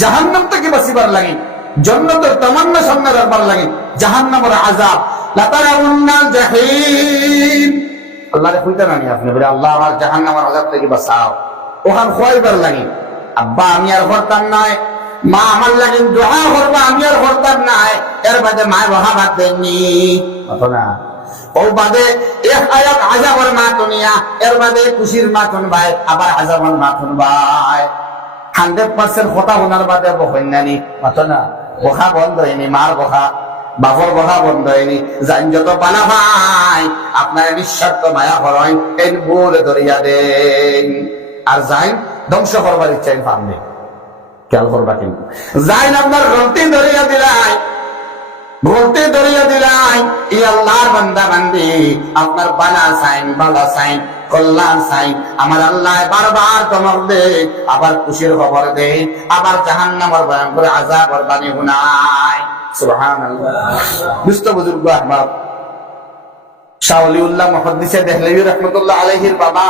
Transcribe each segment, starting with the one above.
জাহান্নাম থেকে বাঁচিবার লাগে, জান্নাতের তামান্না সামনে রাখবার লাগে, জাহান্নামের আযাব লাতারাউন্নাল জাহিম। আল্লাহরে কইতা নানি আপনি বলে আল্লাহ আমার জাহান্নামের আযাব থেকে বাঁচাও, ওখান খোয়াইবার লাগে। আব্বা আমি আর করতাম নাই, মা আমার লাগে দোয়া করবা, আমি আর করতাম নাই। এর বাদে মা বহা বাদ দেননি না, ও বাদে এক আয়াত আযাবের মা দুনিয়া, এর বাদে খুশির মা ভাই, আবার আযাবের মা ভাই। 100% কথা শোনার বাদে বহন্যানি মাত না, বহা বন্ধ হয়নি, মার বহা বাপর বহা বন্ধ হয়নি। জান যত পালা ভাই আপনার নিঃস্বার্থ মায়া করেন, এই বলে ধরিয়া দেন। আর যাই ধ্বংস করবার ইচ্ছাই পাননি, খেয়াল করবা কিন্তু যাই আপনার গলতি ধরিয়া দিলাই, বলতে ধরিয়া দিলাই। ই আল্লাহর বান্দা বান্দি আপনার বালা সাইন, বালা সাইন, কল্যাণ সাইন, আমার আল্লাহ বারবার তোমার দে, আবার খুশির খবর দে, আবার জাহান্নামের ভয়ঙ্কর আযাবের বাণী শুনায়। সুবহানাল্লাহ। দুস্থ বুজুর্গ আহমদ শাহ ওলিউল্লাহ মুহাদ্দিসে দেহলভী রাহমাতুল্লাহ আলাইহির বাবা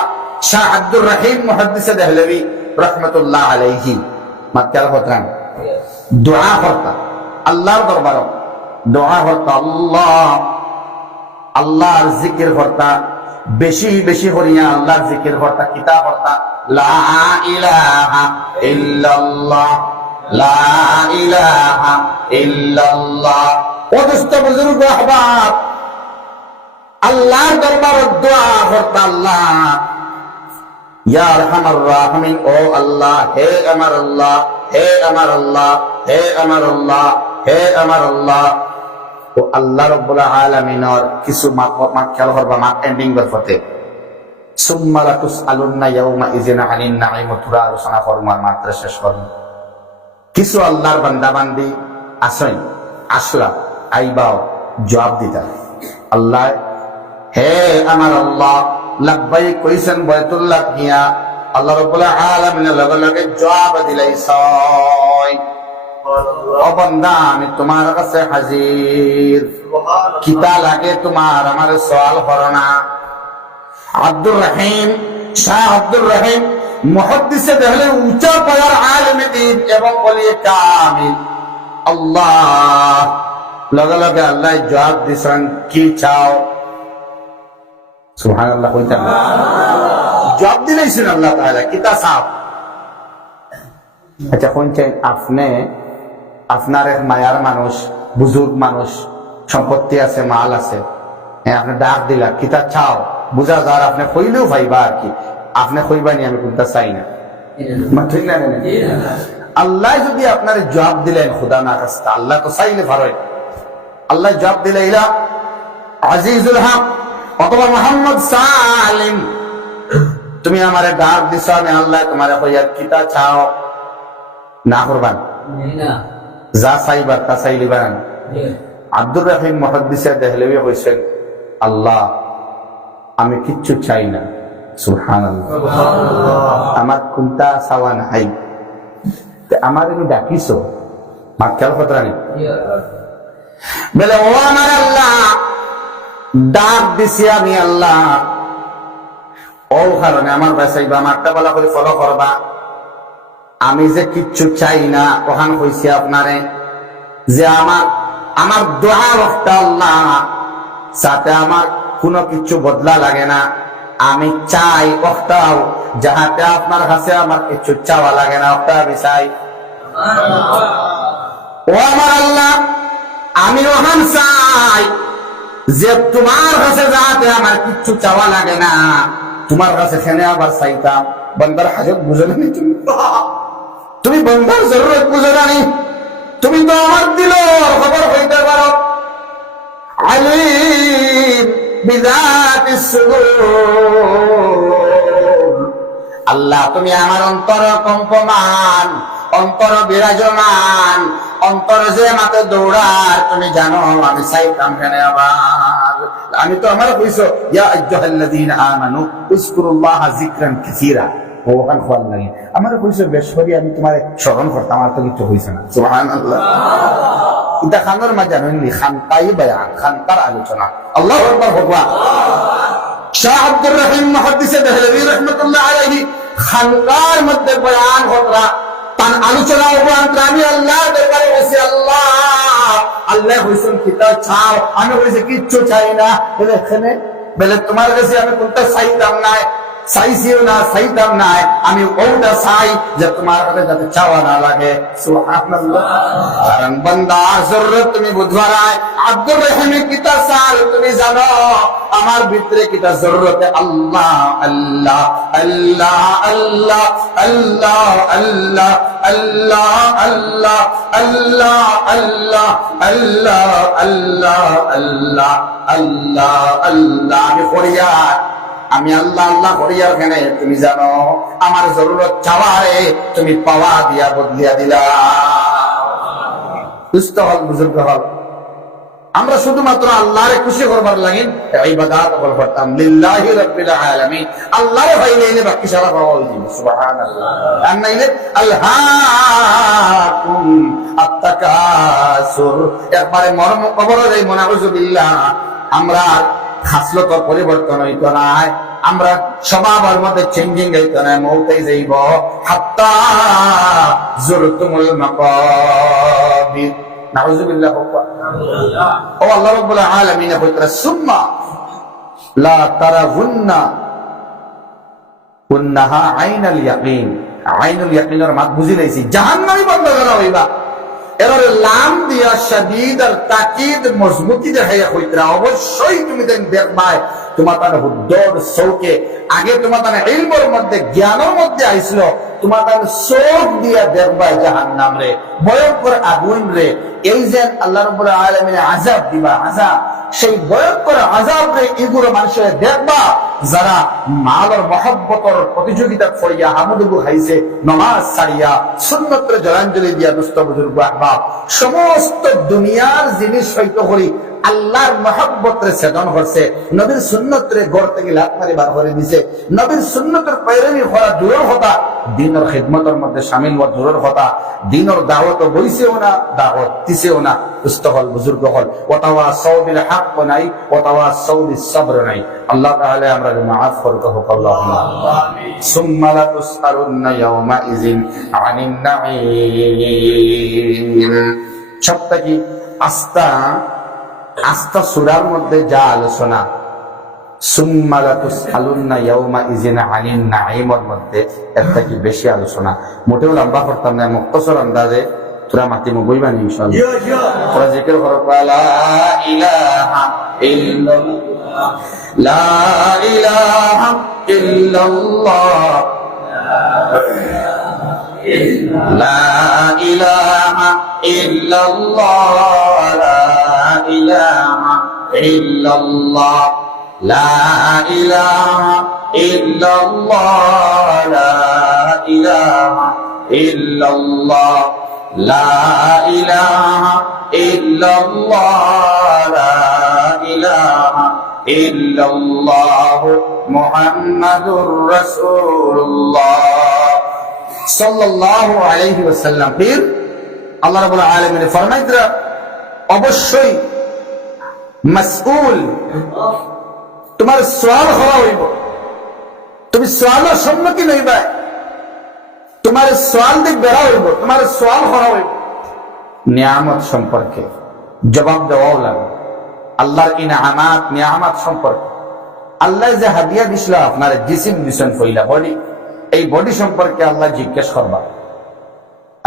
শাহ আব্দুর রহিম মুহাদ্দিসে দেহলভী রাহমাতুল্লাহ আলাইহি মাত্তার হতরান দোয়া করতা, আল্লাহর দরবার দোয়া করতা, আল্লাহ আল্লাহর জিকির করতা, বেশি বেশি করিয়া আল্লাহর জিকির করতা, কিতা করতা লা ইলাহা ইল্লাল্লাহ, লা ইলাহা ইল্লাল্লাহ। অদস্ত বুজুর্গ আহবাব আল্লাহর দরবার দোয়া করতা, আল্লাহ ইয়া আরহামার রাহিমিন, ও আল্লাহ, হে আমার আল্লাহ, হে আমার আল্লাহ, হে আমার আল্লাহ, হে আমার আল্লাহ। ও আল্লাহ রাব্বুল আলামিনের কিছু খেয়াল করবা, মাক এন্ডিং বরফতে সুম্মা লা তুসআলুন্না ইয়াউমা ইযিন আনিন নাঈম, তুরা আলোচনা করমার মাত্র শেষ করব। কিছু আল্লাহর বান্দা বান্দি আসেন, আসলা আইবাও জবাব দিতা, আল্লাহ হে আমার আল্লাহ লাব্বাইক কইছেন বাইতুল্লাহ গিয়া, আল্লাহ রাব্বুল আলামিনের লগে লগে জবাব দিলাইছয়, ও বান্দা আমি তোমার কাছে হাজির, কিতা লাগে তোমার আমার সওয়াল করো না। আব্দুর রহিম শাহ আব্দুর রহিম মুহাদ্দিসে দেহলে উঁচা পায়ার আলেমে দ্বীন এবং ওলিয়ে কামিল, আল্লাহ লগে লগে আল্লাহ জবাব দিছেন কি চাও। সুবহানাল্লাহ কইতা না, জবাব দিলেছেন আল্লাহ তাআলা কিতা চাও। আচ্ছা কোনছেন আপনি, আপনার এক মায়ার মানুষ, বুজুর্গ মানুষ, সম্পত্তি আছে, মাল আছে, হ্যাঁ আপনি ডাক দিলা কিতা চাও, বুঝা যার আপনি কইলেও ভাইবা আর কি, আপনি কইবানি আমি কোনটা চাই না, ঠিক না? আল্লাহ যদি আপনার জবাব দিলেন খুদা না রাস্তা, আল্লাহ তো চাইলে ভালোই, আল্লাহ জবাব দিলে ইলা আজিজুল হক অথবা মোহাম্মদ সালিম, তুমি আমারে ডাক দিছো, আমি আল্লাহ তোমারে কইয়া কিতা চাও, না করবান যা চাইবার তা চাইলিবান। আব্দুর রহিম মুহাদ্দিসে দেহলভী কইছেন আল্লাহ আমি কিচ্ছু চাই না, সুবহানাল্লাহ, আমার কোনটা চাওয়া নাই, আমার তুমি ডাকিছো মাক্কাল ফতরানি বলে ও আমার আল্লাহ ডাক দিছি আমি আল্লাহ, ও কারণে আমার বাঁচাইবা, আমারটা বলা করে ফলো করবা, আমি যে কিচ্ছু চাই না ওখান কইছি আপনারে যে আমার দোয়া রক্ত আল্লাহ সাথে আমার কোনো কিছু বদলা লাগে না, আমি চাই ওটাও যাহাতে আপনার কাছে আমার কিছু চাওয়া লাগে না, ওটা আমি চাই। ও আমার আল্লাহ আমি ওখান চাই যে তোমার কাছে যাতে আমার কিচ্ছু চাওয়া লাগে না, তোমার কাছে খেনে আবার চাইতাম। বন্দার হাজত বুঝে না তুমি বন্দার জরুরত বুঝে জানি, তুমি তো আমার দিল খবর হইতে পারো, আলিম বিযাতিস সুদূর, আল্লাহ তুমি আমার অন্তর কম্পমান, অন্তর বিরাজমান, অন্তর যে মাতে দৌড়ার তুমি জানো, আমি চাইতাম কেন আবার, আমি তো আমার কইছো ইয়া আইয়ুহাল্লাযীনা আমানু উযকুরুল্লাহা যিকরান কাসীরা, ওখান খোয়াল লাগে আমার কইছো বেশ করি আমি তোমার স্মরণ করতাম, আমার তো কিছু হইছে না। সুবহানাল্লাহ। এটা খানের মাঝে হইনি খানকাই বয়ান, খানকার আলোচনা। আল্লাহু আকবার। ভগবা শাহ আব্দুর রহিম মুহাদ্দিসে দেহলভী রাহমাতুল্লাহ আলাইহি খানকার মধ্যে বয়ান হতরা তার আলোচনা উপরান্ত আমি আল্লাহ দরবারে বসে আল্লাহ আল্লাহ হইছেন কিতা চাও, আমি হইছে কিচ্ছু চাই না। বলে এখানে বলে তোমার কাছে আমি কোনটা চাইতাম না, চাইছিও না, চাইতাম না, আমি ওটা চাই যে তোমার কাছে যাতে চাওয়া না লাগে। সুবহানাল্লাহ। কারণ বান্দার জরুরত তুমি বুঝবা না। আব্দুর রহিমে কিতা চাল তুমি জানো, আমার ভিতরে কিতা জরুরত। আল্লাহ আল্লাহ আল্লাহ আল্লাহ আল্লাহ আল্লাহ আল্লাহ আল্লাহ আল্লাহ আল্লাহ আল্লাহ আল্লাহ আল্লাহ আল্লাহ আল্লাহ। আমি ফরিয়াদ, আমি আল্লাহ আল্লাহ করিয়ার কেনে তুমি জানো আমার জরুরত চাওয়ারে তুমি পাওয়া দিয়া বদলিয়া দিলা। সুস্থ হল, বুজুর্গ হল। আমরা শুধুমাত্র আল্লাহরে খুশি করবার লাগি ইবাদত করতাম লিল্লাহি রাব্বিল আলামিন। আল্লাহরে ভাইলে বাকি সারা পাওয়া হইছে। সুবহানাল্লাহ। আর নাইলে আলহাকুম আত্তাকাসুর, একবারে মরম কবরে যাই মুনাউযুবিল্লাহ। আমরা খাসলতর পরিবর্তন হইতো না, আমরা স্বভাবের মধ্যে চেঞ্জিং হইতো না, মৌতেই যাইব। হাত্তা জুরতুমুল মাকাবির, নাউযুবিল্লাহ। ও আল্লাহ রাব্বুল আলামিন কইতরা সুম্মা লা তারাহুন্না কুন্নাহা আইনাল ইয়াকিন। আইনুল ইয়াকিনের মাত বুঝি লাইছি, জাহান্নামী বন্ধ করা হইবা। এবারে লাম দিয়া শাদীদ আর তাকিদ মজবুতি দেখাইয়া কইতরা অবশ্যই তুমি দেখবাই তোমার তার হুদ্দর চৌকে আগে তোমার তার ইলমের মধ্যে জ্ঞানের মধ্যে আইছিল, তোমার তার চোখ দিয়া দেখবাই জাহান্নাম রে, ভয়ঙ্কর আগুন রে। এই যে আল্লাহ রাব্বুল আলামিন আযাব দিবা, আযাব, সেই ভয়ঙ্কর আযাব রে এগুলো মানুষের দেখবা যারা মালর মহব্বতর প্রতিযোগিতা করিয়া হামুদুবু খাইছে, নামাজ ছাড়িয়া সুন্নতরে জলাঞ্জলি দিয়া দুস্থ বুজুর্গ আহবাব সমস্ত দুনিয়ার জিনিস হইতো করি আল্লাহর মহব্বতরে সেদন করছে, নবীর সুন্নতরে গড় থেকে লাত মারি বার করে দিছে, নবীর সুন্নতের পৈরবি করা দূরের কথা, দিনের খিদমতের মধ্যে শামিল হওয়া দূরের কথা, দিনের দাওয়াত বইছেও না, দাওয়াত দিছেও না। সুস্থ হল, বুজুর্গ হল। ওয়াতাওয়াসাউ বিল হক নাই, ওয়াতাওয়াসাউ বিস সবর নাই। আল্লাহ তাআলা আমরা মাফ করতে হোক। আল্লাহুম্মা আমিন। সুম্মা লা তুসআলুন্না ইয়াওমা ইযিন আনিন নাঈম। সবটা কি আস্তা সূরার মধ্যে যা আলোচনা, সুম্মা লা তুসআলুন্না ইয়াওমা ইযিন আনিন নাঈমের মধ্যে একটা কি বেশি আলোচনা। মোটেও লম্বা করতাম না, মুখতাসর আন্দাজে তোরা মাতি মুগইবানি ইনশাআল্লাহ। তোরা জিকির করো লা ইলাহা ইল্লাল্লাহ, লা ইলাহা ইল্লাল্লাহ, লা ইলাহা ইল্লাল্লাহ, লা ইলাহা ইল্লাল্লাহ, লা ইলাহা ইল্লাল্লাহ, লা ইলাহা ইল্লাল্লাহ, লা ইলাহা ইল্লাল্লাহ, লা ইলাহা ইল্লাল্লাহ, মুহাম্মাদুর রাসূলুল্লাহ সাল্লাল্লাহু আলাইহি ওয়াসাল্লাম। ফির আল্লাহ রাব্বুল আলামিন ফরমাইতরা অবশ্যই মাসউল, তোমার সওয়াল হওয়া হইব, তুমি সওয়ালের সম্মুখীন হইবা, তোমার সওয়াল দিক বেড়া হইব, তোমার সওয়াল করা হইব নিয়ামত সম্পর্কে জবাব দেওয়াও লাগবে। আল্লাহর ইনামাত নিয়ামত সম্পর্কে, আল্লাহ যে হাদিয়া দিছিল আপনার জিসিম দিছেন কইলা বডি, এই বডি সম্পর্কে আল্লাহ জিজ্ঞেস করবা।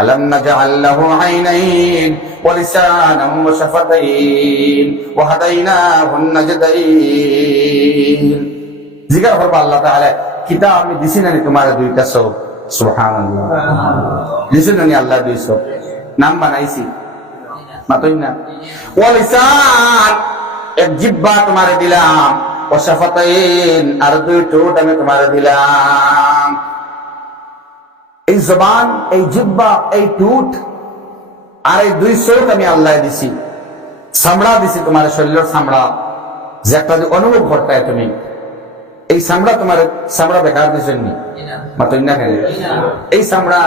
আলাম নাজআল লাহু আইনাইন ওয়া লিসানান ওয়া শাফাতাইন ওয়া হাদাইনাহুন নাজদাইন। জিজ্ঞাসা করবা আল্লাহ তাআলা, কিতাব আমি দিছি না তোমার দুইটা চোখ? সুবহানাল্লাহ। দিছি না আল্লাহ দুই চোখ? নাম বানাইছি মাতই না। ওয়া লিসান, এক জিহ্বা তোমারে দিলাম, ওয়া শাফাতাইন, আর দুই ঠোঁট আমি তোমারে দিলাম। এই জবান, এই জিহ্বা, এই ঠোঁট আর এই দুই চোখ আমি আল্লাহ দিছি। চামড়া দিছি তোমার শরীরের চামড়া, যে একটা অনুভব করতে তুমি, এই চামড়া তোমার চামড়া বেকার দিছেন নি? মাতই না কেন? এই চামড়া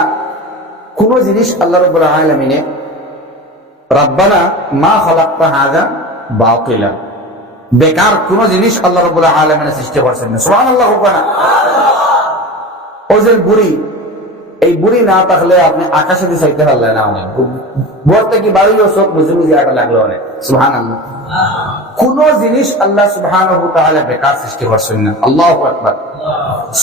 কোন জিনিস আল্লাহ রাব্বুল আলামিনে রাব্বানা মা খালাকতা হাযা বাতিলা, বেকার কোন জিনিস আল্লাহ রাব্বুল আলামিন সৃষ্টি করেছেন না। সুবহানাল্লাহ। ওজন বুড়ি এই বুড়ি না থাকলে আপনি আকাশে দিয়ে চাইতে পারলেন না। অনেক ভোর থেকে বাড়িও চোখ বুঝে বুঝে আটা লাগলো অনেক। সুবহানাল্লাহ। কোন জিনিস আল্লাহ সুবহানাহু ওয়া তাআলা বেকার সৃষ্টি করছেন না। আল্লাহু আকবার।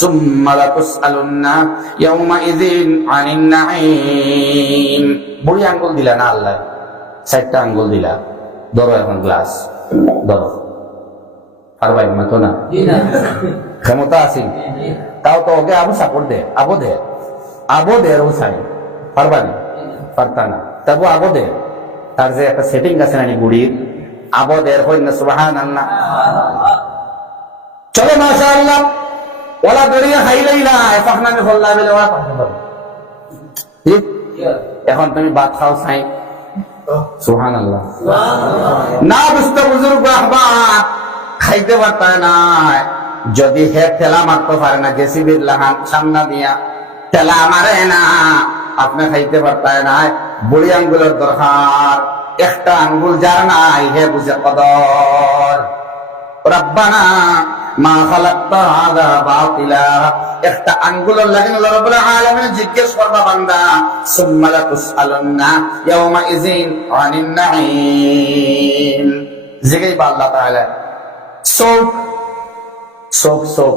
সুম্মা লাতুসআলুন্না ইয়াওমাইযিন আনিন নাঈম। বুড়ি আঙ্গুল দিলা না আল্লাহ, 4টা আঙ্গুল দিলা। ধরো এখন গ্লাস ধরো, পারবাই মতো না, ক্ষমতা আছে তাও তো ওকে আবু সাপোর্ট দে, আবো দে ও চাই পারবানি পারতা না, তবু আবো দে। তার যে একটা সেটিং আছে না বুড়ির, আবো দের হই না। সুবহানাল্লাহ। চলো মাশাআল্লাহ, ওলা দরিয়া খাইলেই না ফাহনানে ফল্লা বেলে ওয়া এখন তুমি ভাত খাও চাই। সুবহানাল্লাহ। না বুঝতে বুজুর্গ আহবাব খাইতে পারতা না, যদি হে ঠেলা মারতে পারে না, জেসিবির লাহান সামনা দিয়া ঠেলা মারে না, আপনি খাইতে পারতায় না। বুড়ি আঙ্গুলের দরকার, একটা আঙ্গুল যার নাই হে বুঝে কদর। রব্বানা মা খালাকতা হাযা বাতিলা, একটা আঙ্গুলের লাগি আল্লাহ রাব্বুল আলামিন জিজ্ঞেস করবা বান্দা, সুম্মা লাতুসআলুন্না ইয়াওমাইযিন আনিন নাঈম। জিগাইবা আল্লাহ তাআলা। চোখ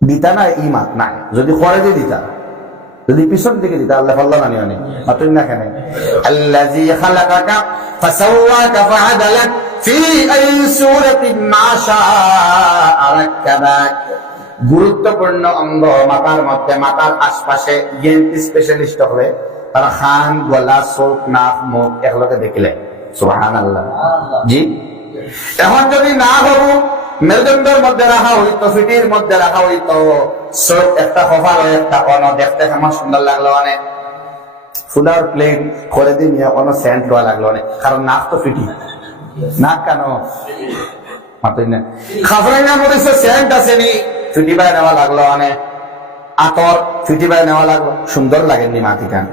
দিতা না ইমাত নাই, যদি করে দিয়ে দিতা, যদি পিছন দিকে দিতা আল্লাহ আল্লাহ নানি অনেক মাতুন না কেন। আল্লাযী খালাকাকা ফাসাওয়াকা ফাআদালাক ফি আই সূরাতিন মা শাআ রাক্কাবাক। গুরুত্বপূর্ণ অঙ্গ মাথার মধ্যে, মাথার আশপাশে ইএনটি স্পেশালিস্ট হলে তারা খান, গলা, চোখ, নাক, মুখ একলগে দেখিলে। সুবহানাল্লাহ। জি, এখন যদি না হবো মেরুদণ্ডের মধ্যে রাখা হইতো, ফিটির মধ্যে রাখা হইতো, চোখ একটা কপাল একটা অন দেখতে আমার সুন্দর লাগলো অনেক। ফুলার প্লেট করে দিন কোনো সেন্ট লওয়া লাগলো অনেক, কারণ নাক তো ফিটি। নাক কেন মাতুই না খাফরাইনা মরিছে সেন্ট আসেনি, ফিটি বাই নেওয়া লাগলো অনেক। আতর ফিটি বাই নেওয়া লাগলো, সুন্দর লাগেনি মাটি কান।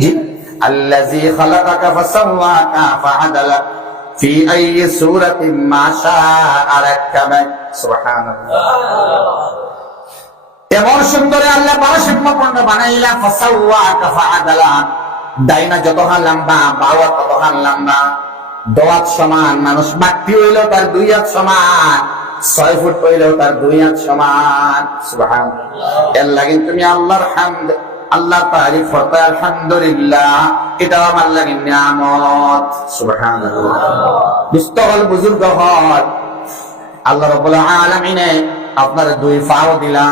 জি, আল্লাযী খালাকাকা ফাসাওয়াকা ফাআদালাক ফি আই সূরাতিন মা শাআ রাক্কাবাক। সুবহানাল্লাহ। এমন সুন্দর আল্লাহ ভারসাম্যপূর্ণ বানাইলা। ফাসাওয়াকা ফাআদালাক, ডাইনা যতখান লম্বা, বাওয়া ততখান লম্বা, 2 হাত সমান। মানুষ মাটি হইলেও তার 2 হাত সমান, 6 ফুট হইলেও তার 2 হাত সমান। সুবহানাল্লাহ। এর লাগি তুমি আল্লাহর হামদ, আল্লাহ তারিফ করতে আলহামদুলিল্লাহ, এটা আমার লাগি নিয়ামত। সুবহানাল্লাহ। মুস্তাগল বুজুর্গ হল আল্লাহ রাব্বুল আলামিনে আপনার 2 পাও দিলা,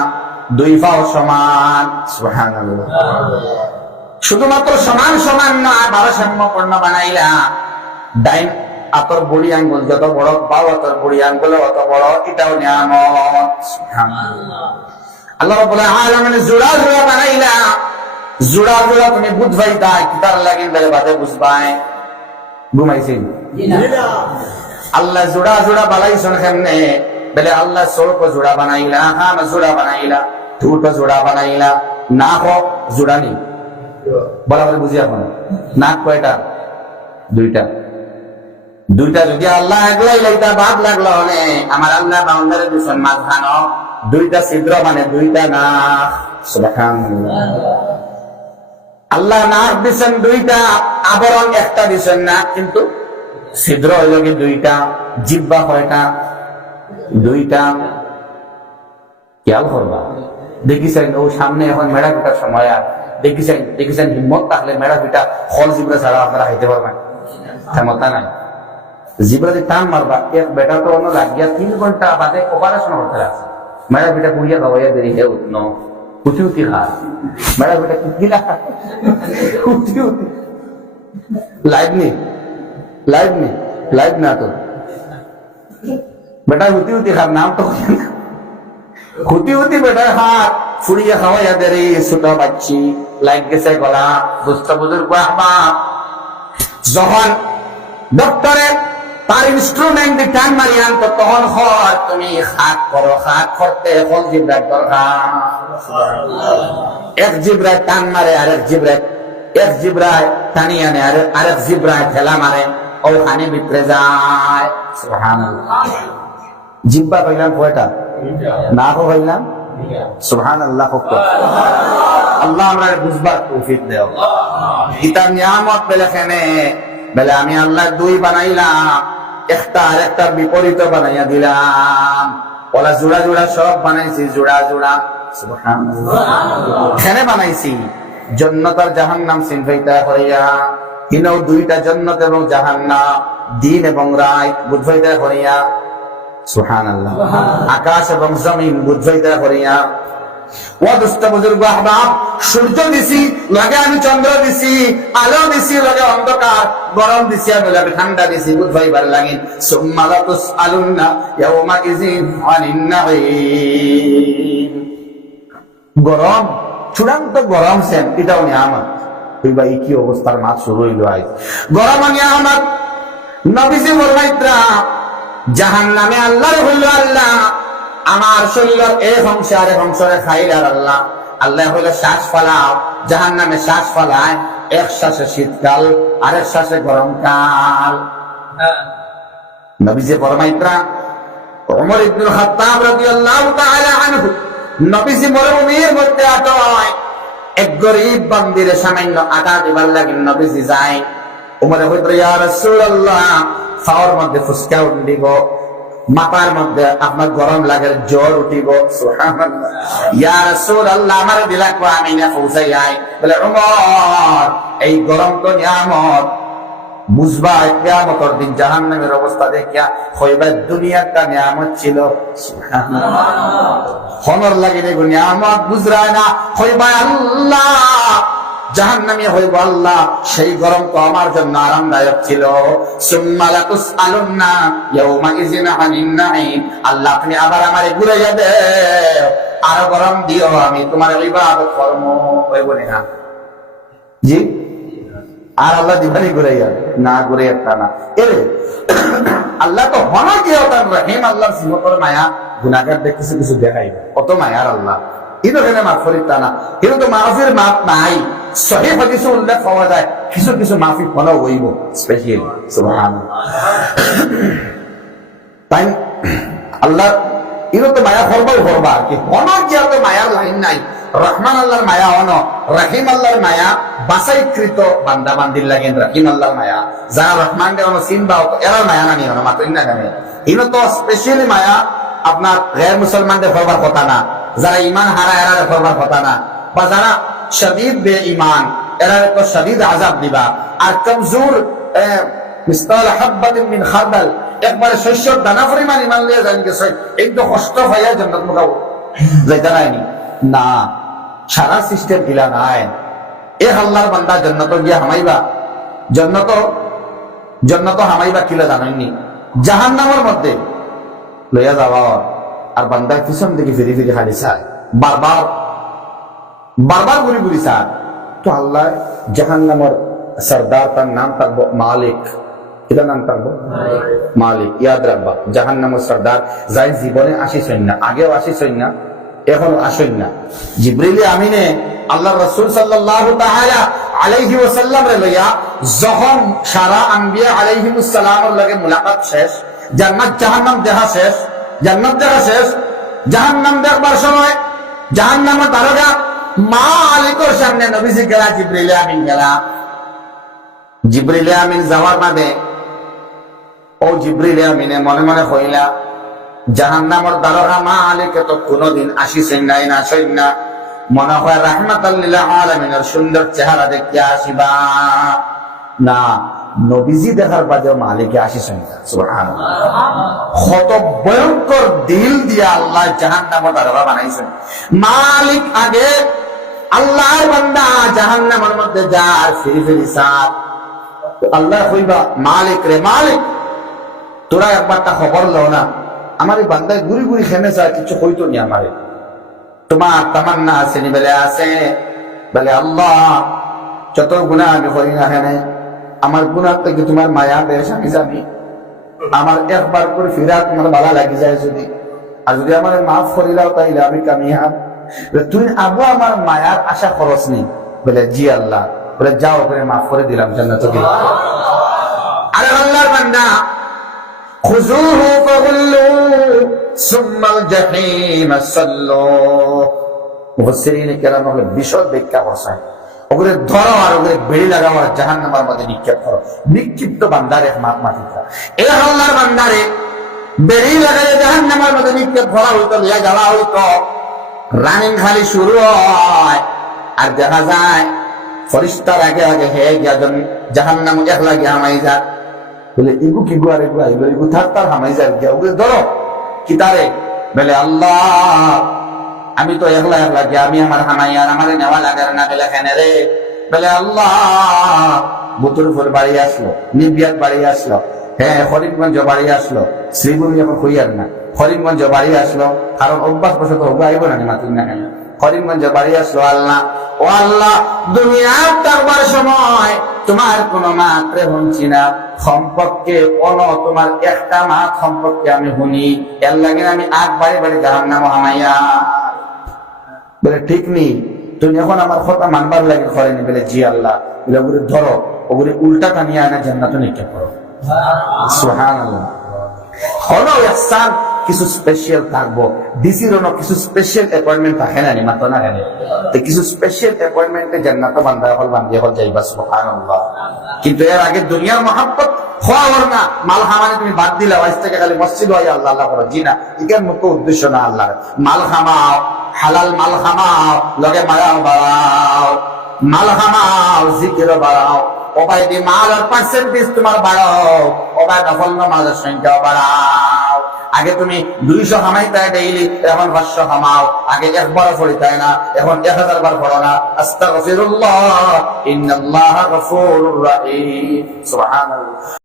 2 পাও সমান। সুবহানাল্লাহ। শুধুমাত্র সমান সমান না, ভারসাম্যপূর্ণ বানাইলা। ডাইন আতর বুড়ি আঙ্গুল যত বড়, বাও আতর বুড়ি আঙ্গুল অত বড়, এটাও নিয়ামত। সুবহানাল্লাহ। আল্লাহ রাব্বুল আলামিন জোড়া জোড়া বানাইলা। জোড়া জোড়া তুমি বুঝবাই দাই কি তার লাগি বেলে বাদে বুঝবাই ঘুমাইছেন না। আল্লাহ জোড়া জোড়া বানাইছেন কেমনে বেলে আল্লাহ চোখ জোড়া বানাইলা, কান জোড়া বানাইলা, ঠোঁট জোড়া বানাইলা, নাক জোড়া নি বলা বলে বুঝি এখন। নাক কয়টা? 2টা। 2টা যদি আল্লাহ একলাই লাইতা বাদ লাগলো নে, আমার আল্লাহ বাউন্ডারি দিছেন মাঝখানো 2টা ছিদ্র, মানে 2টা নাক। সুবহানাল্লাহ। আল্লাহ নাক দিছেন 2টা, আবরণ একটা দিছেন না, কিন্তু ছিদ্র হইল কি 2টা। জিহ্বা কয়টা? 2টা। খেয়াল করবা। দেখিছেন ও সামনে এখন মেড়া পিটার সময়, আর দেখিছেন হিম্মত থাকলে মেড়া পিটা ফল জিব্রা ছাড়া আপনারা খাইতে পারবেন, ক্ষমতা নাই। জিব্রাতে টান মারবা, এক বেটা তো অন্য লাগিয়া 3 ঘন্টা বাদে অপারেশন করতে আছে। মেড়া পিটা পুড়িয়া খাওয়াইয়া দেরি হে উঠন উঠি খা, মেড়া পিটা কিলা উঠি লাইভ না তো বেটা হুতি খার নাম তো হুতি বেটার হাত ফুড়িয়ে খাওয়াইয়া দেরি। ছোট বাচ্চি লাইট গেছে গলা। দুস্থ বুজুর্গ আহবাব, যখন ডক্টরে তার ইনস্ট্রুমেন্ট দিয়ে টান মারি আনতো, তখন হয় তুমি হাত করো, হাত করতে হল জিব্রার দরকার। এক জিব্রায় টান মারে, আরেক জিব্রায় টানি আনে, আরেক জিব্রায় ঠেলা মারে, ওখানে ভিতরে যায়। সুবহানাল্লাহ। জিব্বা কইলাম কয়টা? নাকও কইলাম সুবহানাল্লাহ। আল্লাহ আমরা বুঝবার তৌফিক দেও। ইতা নিয়ামত বেলে খেনে বেলে আমি আল্লাহ দুই বানাইলাম, একটা আর একটা বিপরীত বানাইয়া দিলাম। ওলা জোড়া জোড়া সব বানাইছি, জোড়া জোড়া। সুবহানাল্লাহ। খেনে বানাইছি জান্নাত আর জাহান্নাম সিনফাইতা করিয়া, ইনাও দুইটা জান্নাত এবং জাহান্নাম, দিন এবং রাত বুঝাইতা করিয়া। সুবহানাল্লাহ। আকাশ এবং জমিন বুঝাইতা করিয়া। ও দোস্ত বুজুর্গ আহবাব, সূর্য দিছি লাগে, আমি চন্দ্র দিছি, আলো দিছি লাগে, অন্ধকার গরম দিছি আমি লাগে, ঠান্ডা দিছি বুঝাইবার লাগে। সুম্মা লা তুসআলুন্না ইয়াওমা ইযিন আনিন নাঈম। গরম, চূড়ান্ত গরম সেন, এটাও নিয়ামত। তুই ভাই কি অবস্থার মাছ শুরু হইল আজ। গরম নিয়ামত। নবীজি ফরমাইত্রা জাহান্নামে আল্লাহর হইল আল্লাহ আমার শরীরের এক অংশ আর এক অংশরে খাইলার আল্লাহ। আল্লাহ হইল শ্বাস ফালাও, জাহান্নামে শ্বাস ফালায়, এক শ্বাসে শীতকাল আর এক শ্বাসে গরমকাল। নবীজি ফরমাইত্রা ওমর ইবনুল খাত্তাব রাদিয়াল্লাহু তাআলা আনহু নবীজি মরুভূমির মধ্যে আটয়, এক গরীব বান্দিরে সামান্য আটা দিবার লাগে নবীজি যায়। ওমরে হইতো ইয়া রাসূলুল্লাহ, ফাওয়ার মধ্যে ফুসকা উঠিব, মাথার মধ্যে আপনার গরম লাগে, জ্বর উঠিব। সুবহানাল্লাহ। ইয়া রাসূলুল্লাহ আমারে দিলা কো আমি না পৌঁছাই আই। বলে ওমর এই গরম তো নিয়ামত, বুঝবা কিয়ামতের দিন জাহান্নামের অবস্থা দেখিয়া হইবা দুনিয়াটা নিয়ামত ছিল। সুবহানাল্লাহ। হনর লাগে রে নিয়ামত বুঝরা না, হইবা আল্লাহ, জাহান্নামী হইব আল্লাহ, সেই গরম তো আমার জন্য আরামদায়ক ছিল। সুম্মা লা তুসআলুন্না ইয়াওমা ইযিন আনিন নাঈম। আল্লাহ আপনি আবার আমারে ঘুরাইয়া দে, আরো গরম দিও, আমি তোমার ইবাদত করব। হইব না জি? আর আল্লাহ দিবানি ঘুরাইয়া না, ঘুরাইয়া না। এরে আল্লাহ তো হনা দিও তার রহিম, আল্লাহর সিফতের মায়া গুনাহগার দেখতেছে কিছু দেখাইবে, কত মায়ার আল্লাহ। ইনো কেনে মাফ করিতা না, কিন্তু তো মাফির মাপ নাই। সহিহ হাদিসে উল্লেখ পাওয়া যায় কিছু কিছু মাফি হলো হইব স্পেশাল। সুবহানাল্লাহ। তাই আল্লাহ ইনো তো মায়া করবা কি হনো, কি তো মায়ার লাইন নাই। রহমান আল্লাহর মায়া হনো, রহিম আল্লাহর মায়া বাছাইকৃত বান্দা বান্দির লাগেন রহিম আল্লাহর মায়া। যারা রহমান দে হনো সিন বাও এরা মায়া না নিও না, মাত্র না জানে। ইনো তো স্পেশালি মায়া আপনার গैर মুসলমানদের করবার কথা না, যারা ইমান হারা এরা করবার কথা না, বা যারা শদীদ বে ইমান এরা তো শদীদ আযাব দিবা। আর কমজোর মিসকাল হাববাতিন মিন খারদাল, একবারে শস্যর দানা পরিমাণ ইমান লিয়ে জানি গেছে, এই তো কষ্ট হইয়া জান্নাত মুখাও যাইতা নাইনি না, সারা সিস্টেম দিলা নাই। এ আল্লাহর বান্দা জান্নাত গিয়া হামাইবা, জান্নাত হামাইবা কিলা জানেননি, জাহান্নামের মধ্যে লইয়া যাওয়া। আর বান্দার পিছন দিকে ফিরি ফিরি খালি চায়, বারবার ঘুরি ঘুরি চায়। তো আল্লাহ জাহান্নামের সরদার, তার নাম থাকবো মালিক। এটা নাম থাকবো মালিক। ইয়াদ রাখবা, জাহান্নামের সরদার যাই জীবনে আসিছেন না, আগেও আসিছেন না, এখন আসেন না। জিবরিল আমিনে আল্লাহ রাসূল সাল্লাল্লাহু তাআলা আলাইহি ওয়াসাল্লাম রে লইয়া যখন সারা আম্বিয়া আলাইহিমুস সালামের লগে মুলাকাত শেষ, জান্নাত জাহান্নাম দেখা শেষ, জান্নাত দেখা শেষ, জাহান্নাম দেখবার সময় জাহান্নামের দারোগা মালিকের সামনে নবীজি গেলা, জিবরিল আমিন গেলা। জিবরিল আমিন যাওয়ার বাদে ও জিবরিল আমিনে মনে মনে কইলা, জাহান্নামের দারোগা মালিকে তো কোনদিন আসিছেন নাই, না আসেন না, মনে হয় রাহমাতাল লিল আলামিনের সুন্দর চেহারা দেখিয়া আসিবা না, নবীজি দেখার বাদেও মালিকে আসিছেন। সুবহানাল্লাহ। কত ভয়ঙ্কর দিল দিয়া আল্লাহ জাহান্নামের দারোগা বানাইছেন। মালিক আগে, আল্লাহর বান্দা জাহান্নামের মধ্যে যায় ফিরি ফিরি সাথ। আল্লাহ কইবা মালিক রে, মালিক তোরা একবারটা খবর লও না, আমার এই বান্দায় ঘুরি ঘুরি খেমে যায়, কিছু কইতো নি আমারে, তোমার তামান্না আছে নি? বলে আছে। বলে আল্লাহ যত গুনাহ আমি করি না হেনে, আমার গুনাহ থেকে তোমার মায়া বেশ আমি জানি, আমার একবার করে ফিরা তোমার ভালো লাগি যায় যদি, আর যদি আমার মাফ করিলাও তাইলে আমি কামিয়াব। তুই আবু আমার মায়ার আশা খরচ নেই। বলে জি আল্লাহ। বলে যাও করে মাফ করে দিলাম, জান্নাতে দিলাম। আরে আল্লাহর বান্দা খুযুহু ফাগুল্লু সুম্মাল জাহিম সাল্লু। মুফাসসিরিনে কেরাম হলো বিশদ ব্যাখ্যা করছেন, ওগুলো ধরো আর ওগুলো বেড়ি লাগাও আর জাহান্নামের মধ্যে নিক্ষেপ করো। নিক্ষিপ্ত বান্দারে মাথিকা এ আল্লাহর বান্দারে বেড়ি লাগালে জাহান্নামের মধ্যে নিক্ষেপ করা হইতো, লিয়া যাওয়া হইতো। রানিং খালি শুরু হয় আর দেখা যায় ফরিস্তার আগে আগে হে গিয়া জাহান্নাম একলা গিয়া হামাই যাক বলে ইগু কি গুয়ারে গুয়া এগুলো ইগু থাক তার হামাই যাক গিয়া ওগুলো ধরো কি তারে বলে আল্লাহ আমি তো একলা একলা গিয়া আমি আমার হামাই আর আমার নেওয়া লাগার না বলে খেনে রে বলে আল্লাহ বুতুরপুর বাড়ি আসলো, নিবিয়াত বাড়ি আসলো, হ্যাঁ করিমগঞ্জ বাড়ি আসলো, শ্রীভূমি এখন হইয়ার না করিমগঞ্জ বাড়ি আসলো, কারণ অভ্যাস বসত ওগু আইব না মাতিন না কেন করিমগঞ্জ বাড়ি আসলো। আল্লাহ ও আল্লাহ দুনিয়ার দরবার সময় তোমার কোন মাত্রে শুনছি না, সম্পর্কে কোন তোমার একটা মাত সম্পর্কে আমি শুনি, এর লাগে আমি আগ বাড়ি বাড়ি জাহান্নাম হামাইয়া বলে ঠিক নেই তুমি এখন আমার কথা মানবার লাগে করেনি বলে জি আল্লাহ বলে ওগুলো ধরো ওগুলো উল্টা টানিয়ে আনা জান্নাতে নিক্ষেপ করো। সুবহানাল্লাহ। হলো ইহসান কিছু স্পেশাল থাকবো, ডিসির কিছু স্পেশাল অ্যাপয়েন্টমেন্ট থাকে না মাত্র না কেন কিছু স্পেশাল অ্যাপয়েন্টমেন্টে জান্নাতে বান্দা হল বান্দি হল যাইবা। সুবহানাল্লাহ। কিন্তু এর আগে দুনিয়ার মহাব্বত হওয়ার না মাল খামানে তুমি বাদ দিলা, আজ থেকে খালি মসজিদ হয় আল্লাহ আল্লাহ করো, জি না এটার মুখ্য উদ্দেশ্য না। আল্লাহ মাল খামাও, হালাল মাল খামাও, লগে মায়াও বাড়াও, মাল খামাও, জিকিরও বাড়াও, ওবাই দি মালের পার্সেন্টেজ তোমার বাড়াও, ওবাই নফল নামাজের সংখ্যা বাড়াও। আগে তুমি 200 কামাইতে ডেইলি, এখন 500 কামাও। আগে একবার পড়িতে না, এখন 1000 বার পড়ো না। আস্তাগফিরুল্লাহ ইন্নাল্লাহা গফুরুর রহিম। সুবহানাল্লাহ।